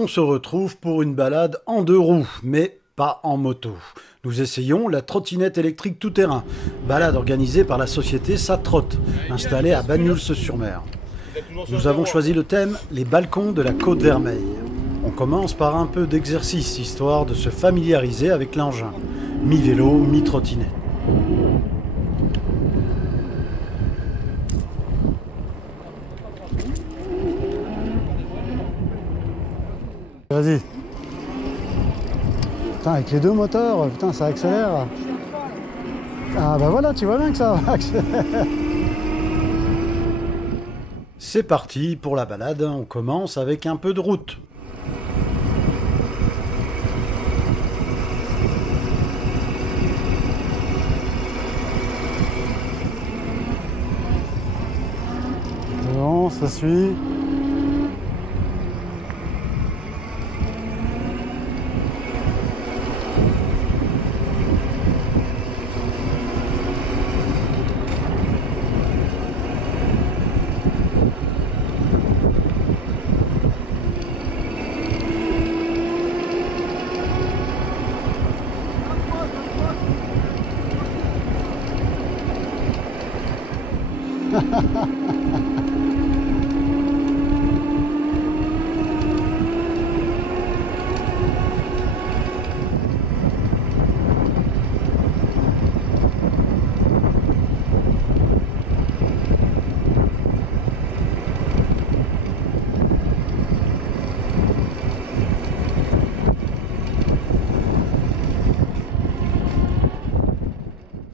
on se retrouve pour une balade en deux roues, mais pas en moto. Nous essayons la trottinette électrique tout-terrain, balade organisée par la société Satrot, installée à Banyuls-sur-Mer. Nous avons choisi le thème « Les balcons de la Côte Vermeille ». On commence par un peu d'exercice, histoire de se familiariser avec l'engin. Mi-vélo, mi-trottinette. Vas-y. Putain, avec les deux moteurs, putain, ça accélère. Ah bah voilà, tu vois bien que ça va accélérer. C'est parti pour la balade, on commence avec un peu de route. Bon, ça suit.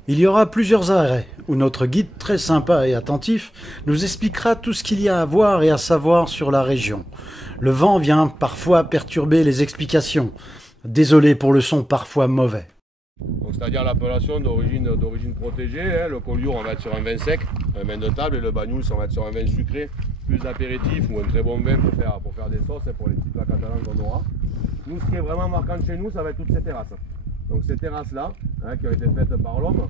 Il y aura plusieurs arrêts où notre guide, très sympa et attentif, nous expliquera tout ce qu'il y a à voir et à savoir sur la région. Le vent vient parfois perturber les explications. Désolé pour le son parfois mauvais. C'est-à-dire l'appellation d'origine protégée, hein. Le Collioure on va être sur un vin sec, un vin de table, et le Banyuls on va être sur un vin sucré, plus apéritif ou un très bon vin pour faire des sauces et pour les petits plats catalans qu'on aura. Nous, ce qui est vraiment marquant chez nous, ça va être toutes ces terrasses. Donc ces terrasses-là, hein, qui ont été faites par l'homme,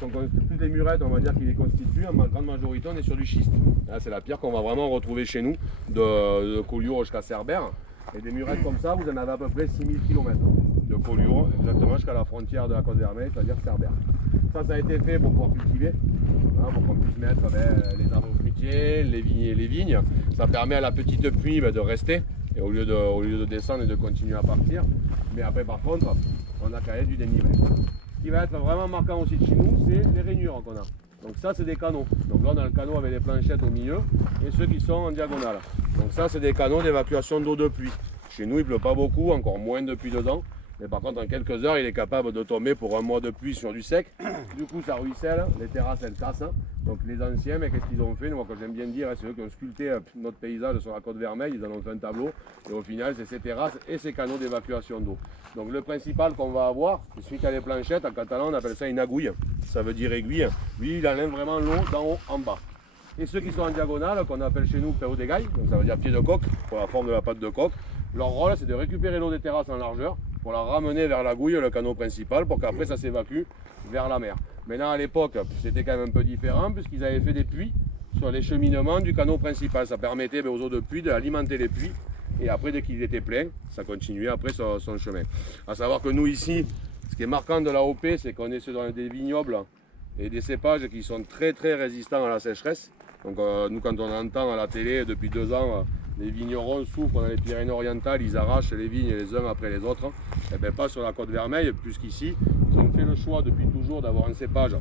sont toutes les murettes, on va dire, qui les constituent. En grande majorité, on est sur du schiste. C'est la pierre qu'on va vraiment retrouver chez nous, de Collioure jusqu'à Cerbère. Et des murettes comme ça, vous en avez à peu près 6000 km de Collioure, exactement jusqu'à la frontière de la Côte Vermeille, c'est-à-dire Cerbère. Ça a été fait pour pouvoir cultiver, hein, pour qu'on puisse mettre les arbres fruitiers, les vignes. Ça permet à la petite pluie de rester, et au lieu de descendre et de continuer à partir. Mais après, par contre, on a quand même du dénivelé. Ce qui va être vraiment marquant aussi de chez nous, c'est les rainures qu'on a. Donc ça, c'est des canaux. Donc là, on a le canot avec des planchettes au milieu et ceux qui sont en diagonale. Donc ça, c'est des canaux d'évacuation d'eau de pluie. Chez nous, il ne pleut pas beaucoup, encore moins depuis 2 ans. Mais par contre, en quelques heures, il est capable de tomber pour un mois de pluie sur du sec. Du coup, ça ruisselle, les terrasses, elles cassent. Donc les anciens, mais qu'est-ce qu'ils ont fait? Moi, que j'aime bien dire, c'est eux qui ont sculpté notre paysage sur la Côte Vermeille. Ils en ont fait un tableau. Et au final, c'est ces terrasses et ces canaux d'évacuation d'eau. Donc le principal qu'on va avoir, c'est celui qui a les planchettes. En catalan, on appelle ça une agouille. Ça veut dire aiguille. Lui, il enlève vraiment l'eau d'en haut en bas. Et ceux qui sont en diagonale, qu'on appelle chez nous peu de gaille, donc ça veut dire pied de coque, pour la forme de la patte de coque. Leur rôle, c'est de récupérer l'eau des terrasses en largeur pour la ramener vers l'agouille, le canot principal, pour qu'après ça s'évacue vers la mer. Maintenant, à l'époque, c'était quand même un peu différent, puisqu'ils avaient fait des puits sur les cheminements du canot principal. Ça permettait aux eaux de pluie d'alimenter les puits, et après, dès qu'ils étaient pleins, ça continuait après son chemin. A savoir que nous, ici, ce qui est marquant de l'AOP, c'est qu'on est sur des vignobles et des cépages qui sont très très résistants à la sécheresse. Donc nous, quand on entend à la télé depuis 2 ans, les vignerons souffrent dans les Pyrénées-Orientales, ils arrachent les vignes les uns après les autres. Et bien pas sur la Côte Vermeille, puisqu'ici, ils ont fait le choix depuis toujours d'avoir un cépage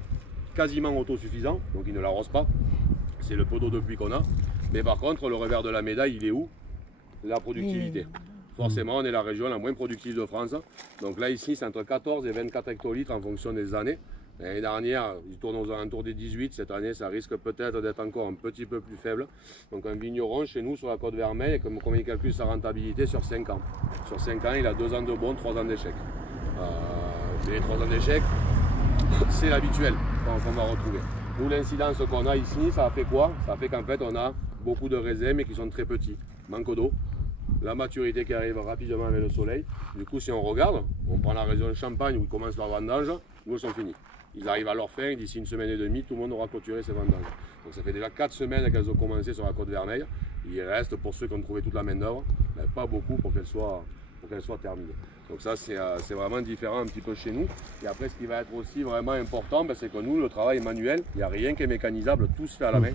quasiment autosuffisant, donc ils ne l'arrosent pas. C'est le peu d'eau de pluie qu'on a. Mais par contre, le revers de la médaille, il est où? La productivité. Forcément, on est la région la moins productive de France. Donc là, ici, c'est entre 14 et 24 hectolitres en fonction des années. L'année dernière, il tourne aux alentours des 18. Cette année, ça risque peut-être d'être encore un petit peu plus faible. Donc un vigneron, chez nous, sur la Côte Vermeille, comme il calcule sa rentabilité sur 5 ans. Sur 5 ans, il a 2 ans de bons, 3 ans d'échec. Les 3 ans d'échec, c'est l'habituel qu'on va retrouver. Nous, l'incidence qu'on a ici, ça a fait quoi? Ça a fait qu'en fait, on a beaucoup de raisins, mais qui sont très petits. Manque d'eau. La maturité qui arrive rapidement avec le soleil. Du coup, si on regarde, on prend la région de Champagne où ils commencent leur vendange, où ils sont finis. Ils arrivent à leur fin, d'ici 1 semaine et demie, tout le monde aura clôturé ses vendanges. Donc ça fait déjà 4 semaines qu'elles ont commencé sur la Côte Vermeille. Il reste, pour ceux qui ont trouvé toute la main d'œuvre, mais pas beaucoup pour qu'elle soit terminée. Donc ça c'est vraiment différent un petit peu chez nous. Et après ce qui va être aussi vraiment important, ben, c'est que nous le travail est manuel, il n'y a rien qui est mécanisable, tout se fait à la main.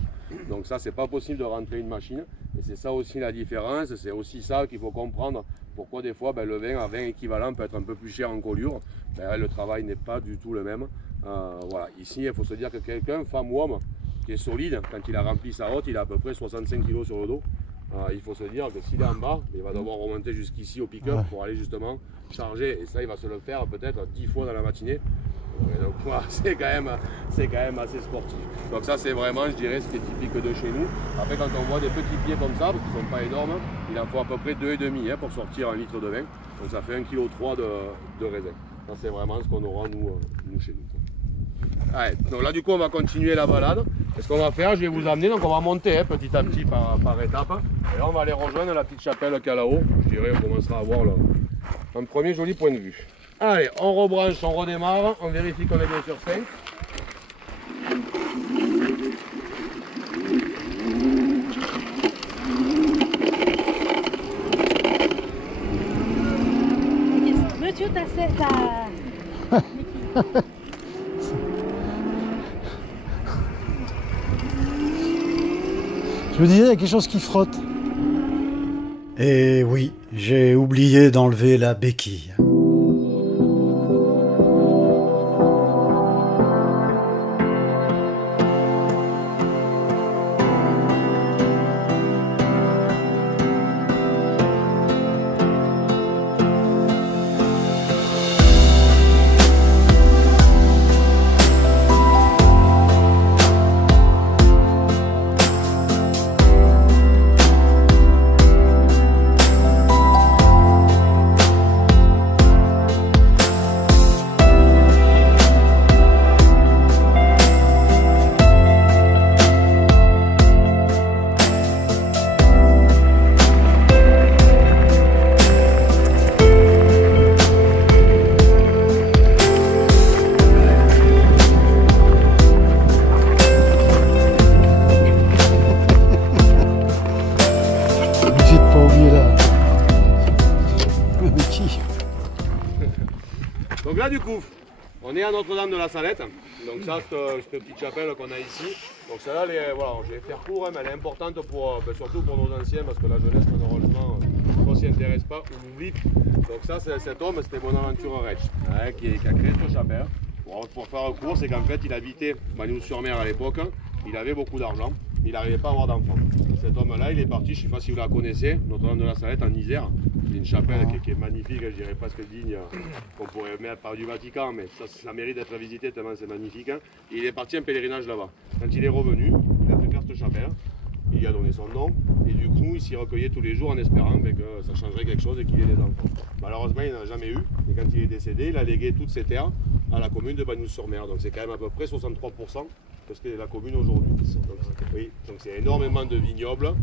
Donc ça c'est pas possible de rentrer une machine. Et c'est ça aussi la différence, c'est aussi ça qu'il faut comprendre. Pourquoi des fois ben, le vin à 20 équivalent peut être un peu plus cher en colure. Ben, le travail n'est pas du tout le même. Voilà. Ici il faut se dire que quelqu'un, femme ou homme, qui est solide, quand il a rempli sa hotte, il a à peu près 65 kg sur le dos. Il faut se dire que s'il est en bas, il va devoir remonter jusqu'ici au pick-up pour aller justement charger. Et ça, il va se le faire peut-être 10 fois dans la matinée. Et donc voilà, c'est quand même assez sportif. Donc ça, c'est vraiment, je dirais, ce qui est typique de chez nous. Après, quand on voit des petits pieds comme ça, parce qu'ils ne sont pas énormes, il en faut à peu près 2,5 pour sortir 1 litre de vin. Donc ça fait 1,3 kg de raisin. Ça, c'est vraiment ce qu'on aura nous chez nous. Allez, donc là, du coup, on va continuer la balade. Et ce qu'on va faire, je vais vous amener, donc on va monter petit à petit par étape. Et là, on va aller rejoindre la petite chapelle qu'il y a là-haut. Je dirais, on commencera à voir un premier joli point de vue. Allez, on rebranche, on redémarre, on vérifie qu'on est bien sur 5. Monsieur, t'as... Je me disais, il y a quelque chose qui frotte. Et oui, j'ai oublié d'enlever la béquille. Donc là du coup, on est à Notre-Dame de la Salette. Donc ça, cette petite chapelle qu'on a ici. Donc celle-là, voilà, je vais faire court, mais elle est importante surtout pour nos anciens, parce que la jeunesse, malheureusement, ne s'y intéresse pas ou l'oublie. Donc ça, cet homme, c'était Bonaventure Reich, qui a créé cette chapelle. Bon, pour faire court, c'est qu'en fait, il habitait Bagnols-sur-Mer à l'époque. Il avait beaucoup d'argent, il n'arrivait pas à avoir d'enfants. Cet homme-là, il est parti, je ne sais pas si vous la connaissez, Notre-Dame de la Salette en Isère. C'est une chapelle qui est magnifique, je dirais presque digne, qu'on pourrait mettre par du Vatican, mais ça mérite d'être visité tellement c'est magnifique. Et il est parti en pèlerinage là-bas. Quand il est revenu, il a fait faire cette chapelle, il lui a donné son nom, et du coup, il s'y recueillait tous les jours en espérant que ça changerait quelque chose et qu'il ait des enfants. Malheureusement, il n'en a jamais eu, et quand il est décédé, il a légué toutes ses terres à la commune de Bagnols-sur-Mer. Donc c'est quand même à peu près 63% de ce qu'est la commune aujourd'hui. Oui, donc c'est énormément de vignobles,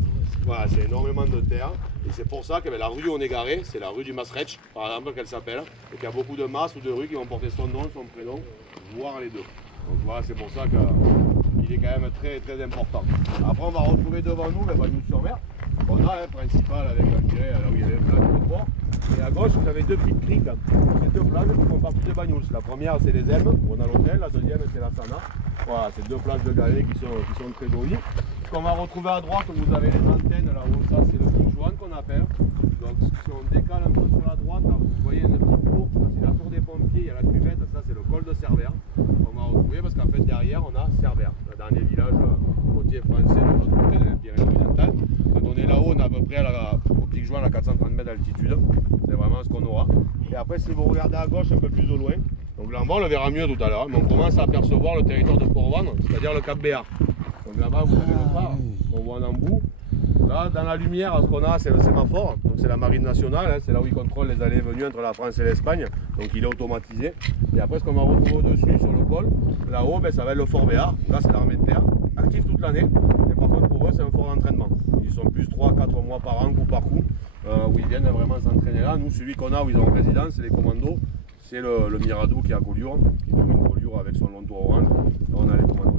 voilà, c'est énormément de terres. Et c'est pour ça que la rue où on est garé, c'est la rue du Masretch, par exemple, qu'elle s'appelle. Et qu'il y a beaucoup de masses ou de rues qui vont porter son nom, son prénom, voire les deux. Donc voilà, c'est pour ça qu'il est quand même très très important. Après, on va retrouver devant nous le Bagnols-sur-Mer. On a principal avec là où il y a les plages de port. Et à gauche, vous avez deux petites criques. C'est deux plages qui font partie de Bagnols. La première, c'est les Elmes, où on a l'hôtel. La deuxième, c'est la Sana. Voilà, c'est deux plages de galets qui sont très jolies. Ce qu'on va retrouver à droite, vous avez les antennes là-haut. Ça, c'est le King Juan qu'on appelle. Donc, si on décale un peu sur la droite, là, vous voyez une petite tour. Ça, c'est la tour des pompiers. Il y a la cuvette. Ça, c'est le col de Cerbère. On va retrouver parce qu'en fait, derrière, on a Cerbère, le dernier village côtier français de l'autre côté de Pyrénées-Orientales. Quand on est là-haut, on est à peu près au Pic Juan à 430 mètres d'altitude. C'est vraiment ce qu'on aura. Et après, si vous regardez à gauche, un peu plus au loin, donc là-bas, on le verra mieux tout à l'heure, mais on commence à apercevoir le territoire de Port-Ventre, c'est-à-dire le Cap Béat. Donc là-bas, vous avez le phare, on voit en embout. Là, dans la lumière, ce qu'on a, c'est le sémaphore, donc c'est la marine nationale, c'est là où ils contrôlent les allées et venues entre la France et l'Espagne, donc il est automatisé. Et après, ce qu'on va retrouver au-dessus, sur le col, là-haut, ça va être le Fort Béat, là c'est l'armée de terre, actif toute l'année, et par contre pour eux, c'est un fort d'entraînement. Ils sont plus 3-4 mois par an, coup par coup, où ils viennent vraiment s'entraîner là. Nous, celui qu'on a où ils ont résidence, c'est les commandos, c'est le Miradou qui est à Collioure, qui domine Collioure avec son long tour orange. Là, on a les commandos.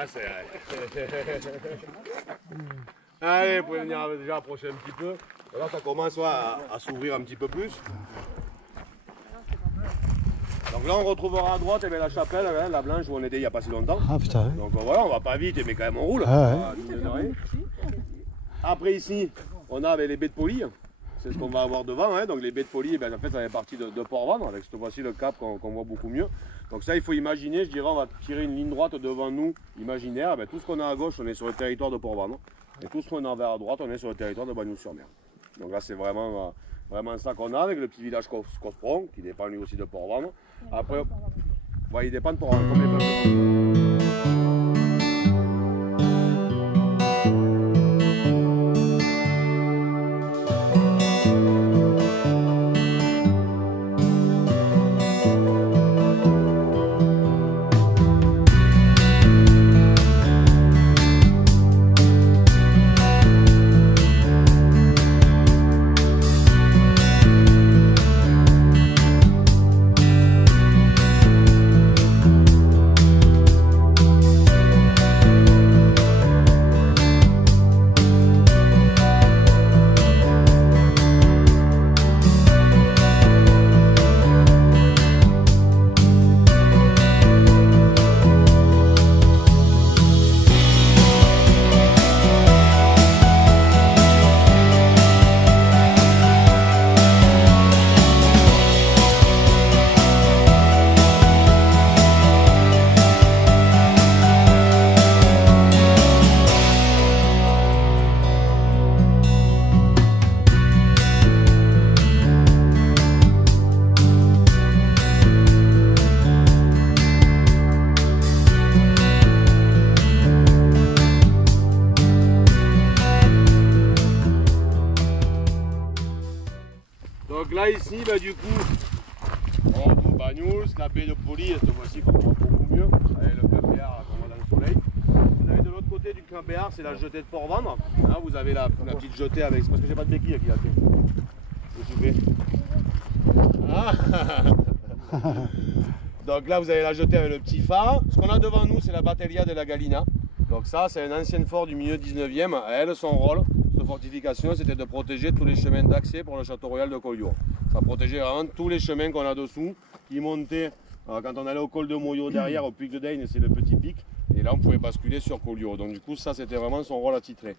Là, c'est... Allez, vous pouvez venir déjà approcher un petit peu. Là, ça commence à s'ouvrir un petit peu plus. Donc là, on retrouvera à droite la chapelle, la blanche où on était il n'y a pas si longtemps. Ah putain, ouais. Donc voilà, on va pas vite, mais quand même on roule. Ah, ouais. Après ici, on a les baies de poli. C'est ce qu'on va avoir devant. Hein. Donc les baies de poli, en fait, ça fait partie de Port-Vendre, avec cette fois-ci le cap qu'on voit beaucoup mieux. Donc ça, il faut imaginer, je dirais, on va tirer une ligne droite devant nous, imaginaire. Tout ce qu'on a à gauche, on est sur le territoire de Port-Vendre. Et tout ce qu'on a vers à droite, on est sur le territoire de Bagnols-sur-Mer. Donc là, c'est vraiment ça qu'on a, avec le petit village Cosperon, qui dépend lui aussi de Port-Vendre. Après, ouais, il dépend de Port-Vendre. Donc là ici, du coup, on retrouve Bagnols, la baie de Poli, cette fois-ci qu'on voit beaucoup mieux, avec le Cap Béart qu'on voit dans le soleil. Vous avez de l'autre côté du Cap Béart, c'est la jetée de Port-Vendre. Là vous avez la petite jetée avec, c'est parce que j'ai pas de béquille qui l'a fait. Ah. Donc là vous avez la jetée avec le petit phare. Ce qu'on a devant nous, c'est la Batteria de la Galina. Donc ça, c'est un ancien fort du milieu 19e. Elle, son rôle, cette fortification, c'était de protéger tous les chemins d'accès pour le château royal de Collioure. Ça protégeait vraiment tous les chemins qu'on a dessous, qui montaient. Alors, quand on allait au col de Moyau derrière, au pic de Daigne, c'est le petit pic. Et là, on pouvait basculer sur Collioure. Donc du coup, ça, c'était vraiment son rôle attitré.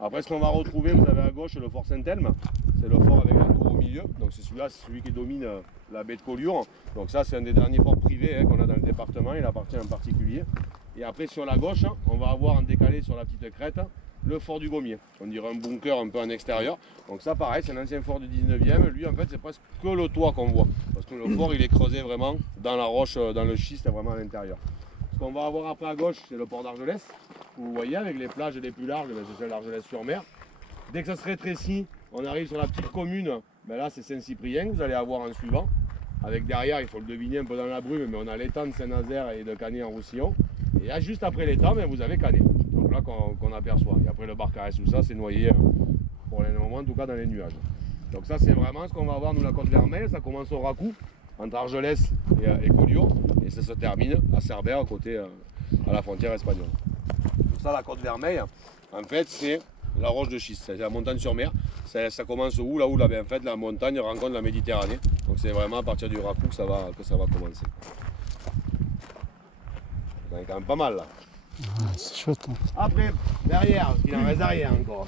Après, ce qu'on va retrouver, vous avez à gauche le fort Saint-Elme. C'est le fort avec la tour au milieu. Donc c'est celui-là, c'est celui qui domine la baie de Collioure. Donc ça, c'est un des derniers forts privés qu'on a dans le département. Il appartient à un particulier. Et après, sur la gauche, on va avoir en décalé sur la petite crête le fort du Gommier. On dirait un bunker un peu en extérieur. Donc ça, pareil, c'est un ancien fort du 19e. Lui, en fait, c'est presque que le toit qu'on voit. Parce que le fort, il est creusé vraiment dans la roche, dans le schiste, vraiment à l'intérieur. Ce qu'on va avoir après à gauche, c'est le port d'Argelès. Vous voyez, avec les plages les plus larges, c'est celle d'Argelès-sur-Mer. Dès que ça se rétrécit, on arrive sur la petite commune. Là, c'est Saint-Cyprien, vous allez avoir en suivant. Avec derrière, il faut le deviner un peu dans la brume, mais on a l'étang de Saint-Nazaire et de Canet-en-Roussillon. Et là, juste après l'étang, vous avez Canet. Donc là qu'on aperçoit. Et après le Barcarès, tout ça, c'est noyé pour le moment, en tout cas dans les nuages. Donc ça, c'est vraiment ce qu'on va voir, nous, la côte vermeille. Ça commence au Racou, entre Argelès et Collioure. Et ça se termine à Cerbère, à côté, à la frontière espagnole. Donc ça, la côte vermeille, en fait, c'est la roche de schiste. C'est la montagne sur mer. Ça commence où? Là où en fait, la montagne rencontre la Méditerranée. Donc c'est vraiment à partir du Racou que ça va commencer. On est quand même pas mal là. Ah, c'est chouette. Hein. Après, derrière, parce qu'il en reste derrière encore,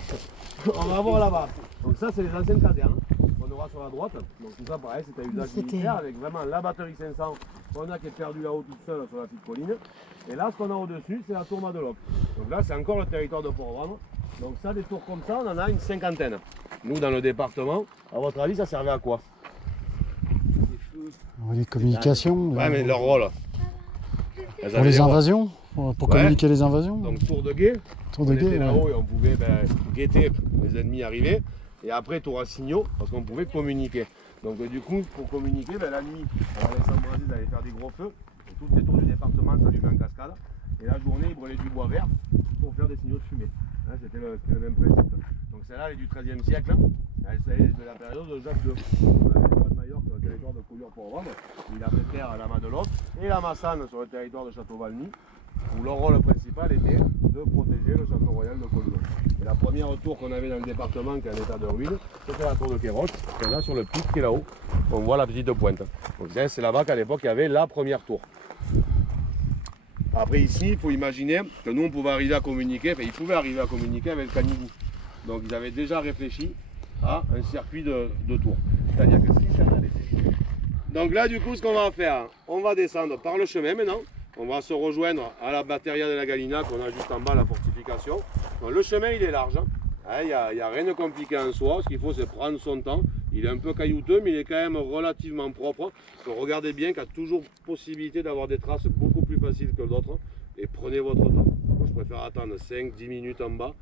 on va voir là-bas. Donc ça, c'est les anciennes casernes qu'on aura sur la droite. Donc tout ça, pareil, c'est un usage militaire avec vraiment la batterie 500 qu'on a qui est perdue là-haut toute seule sur la petite colline. Et là, ce qu'on a au-dessus, c'est la tour Madelocq. Donc là, c'est encore le territoire de Port-Vendre. Donc ça, des tours comme ça, on en a une cinquantaine. Nous, dans le département, à votre avis, ça servait à quoi? Les communications. Ouais, mais leur rôle. Pour les invasions, pour communiquer les invasions. Donc tour de guet. Tour de guet. Là-haut et on pouvait guetter les ennemis arrivés. Et après tour à signaux parce qu'on pouvait communiquer. Donc du coup, pour communiquer, la nuit, on allait s'embraser d'aller faire des gros feux. Et toutes les tours du département s'allumaient en cascade. Et la journée, ils brûlaient du bois vert pour faire des signaux de fumée. Hein, c'était le même principe. Donc celle-là, elle est du XIIIe siècle. Elle est de la période de Jacques II. On avait le roi de Majorque sur le territoire de Collioure-Port-Vendre. Il a fait terre à la Madelocq et la Massane sur le territoire de Château-Valmy. où leur rôle principal était de protéger le château royal de Collioure. Et la première tour qu'on avait dans le département qui est en état de ruine, c'était la tour de Kéros, qu'on a sur le pic qui est là-haut. On voit la petite pointe. Donc c'est là-bas qu'à l'époque il y avait la première tour. Après ici, il faut imaginer que nous on pouvait arriver à communiquer, enfin ils pouvaient arriver à communiquer avec le Canigou. Donc ils avaient déjà réfléchi à un circuit de tours. C'est-à-dire que si ça allait. Donc là du coup ce qu'on va faire, on va descendre par le chemin maintenant. On va se rejoindre à la Batteria de la Galina qu'on a juste en bas, la fortification. Donc, le chemin il est large, il n'y a rien de compliqué en soi. Ce qu'il faut c'est prendre son temps. Il est un peu caillouteux mais il est quand même relativement propre. Donc, regardez bien qu'il y a toujours possibilité d'avoir des traces beaucoup plus faciles que d'autres. Et prenez votre temps. Moi je préfère attendre 5-10 minutes en bas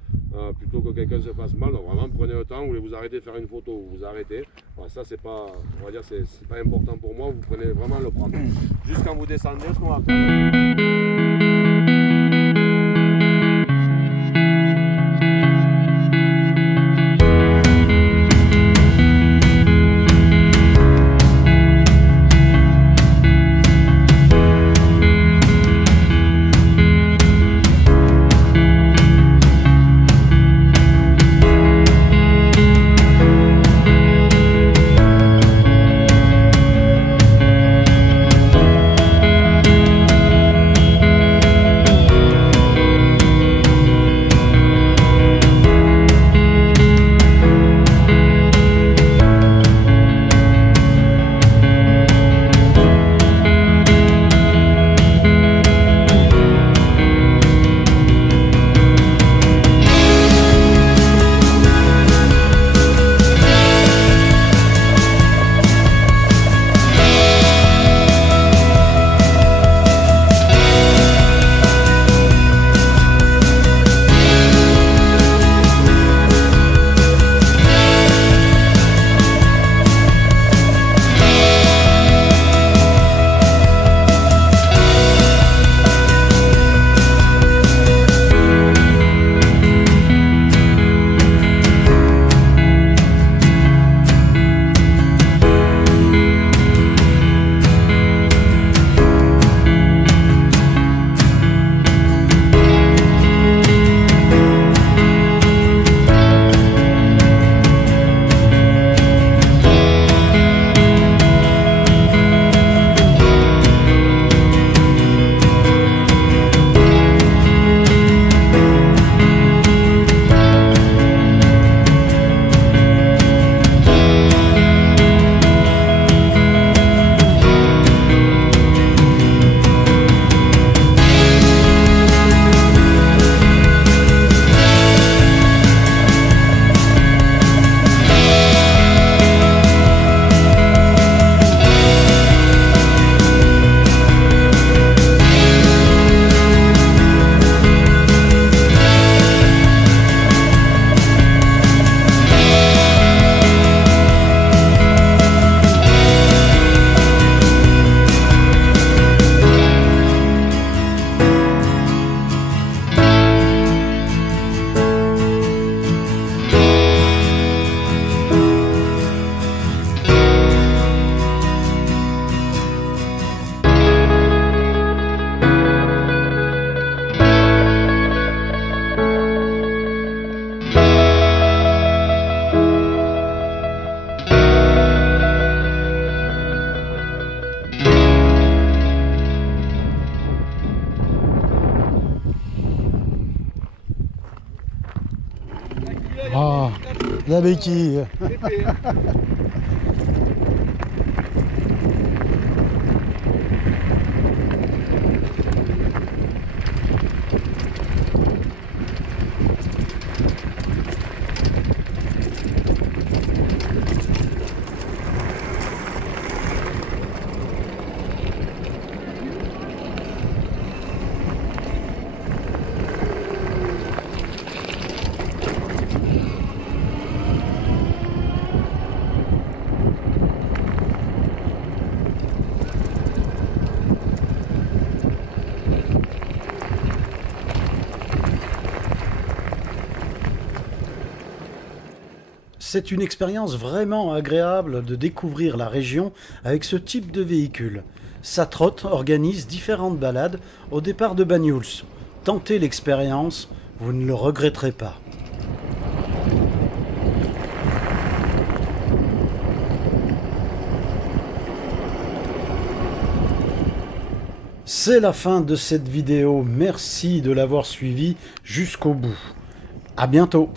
plutôt que quelqu'un se fasse mal. Donc vraiment prenez le temps, vous voulez vous arrêter faire une photo, vous vous arrêtez. Voilà, ça c'est pas, on va dire c'est pas important pour moi, vous prenez vraiment le prendre. Juste quand vous descendez, ce qu'on va faire. Ah, la béquille. C'est une expérience vraiment agréable de découvrir la région avec ce type de véhicule. Satrotte organise différentes balades au départ de Banyuls. Tentez l'expérience, vous ne le regretterez pas. C'est la fin de cette vidéo, merci de l'avoir suivi jusqu'au bout. À bientôt.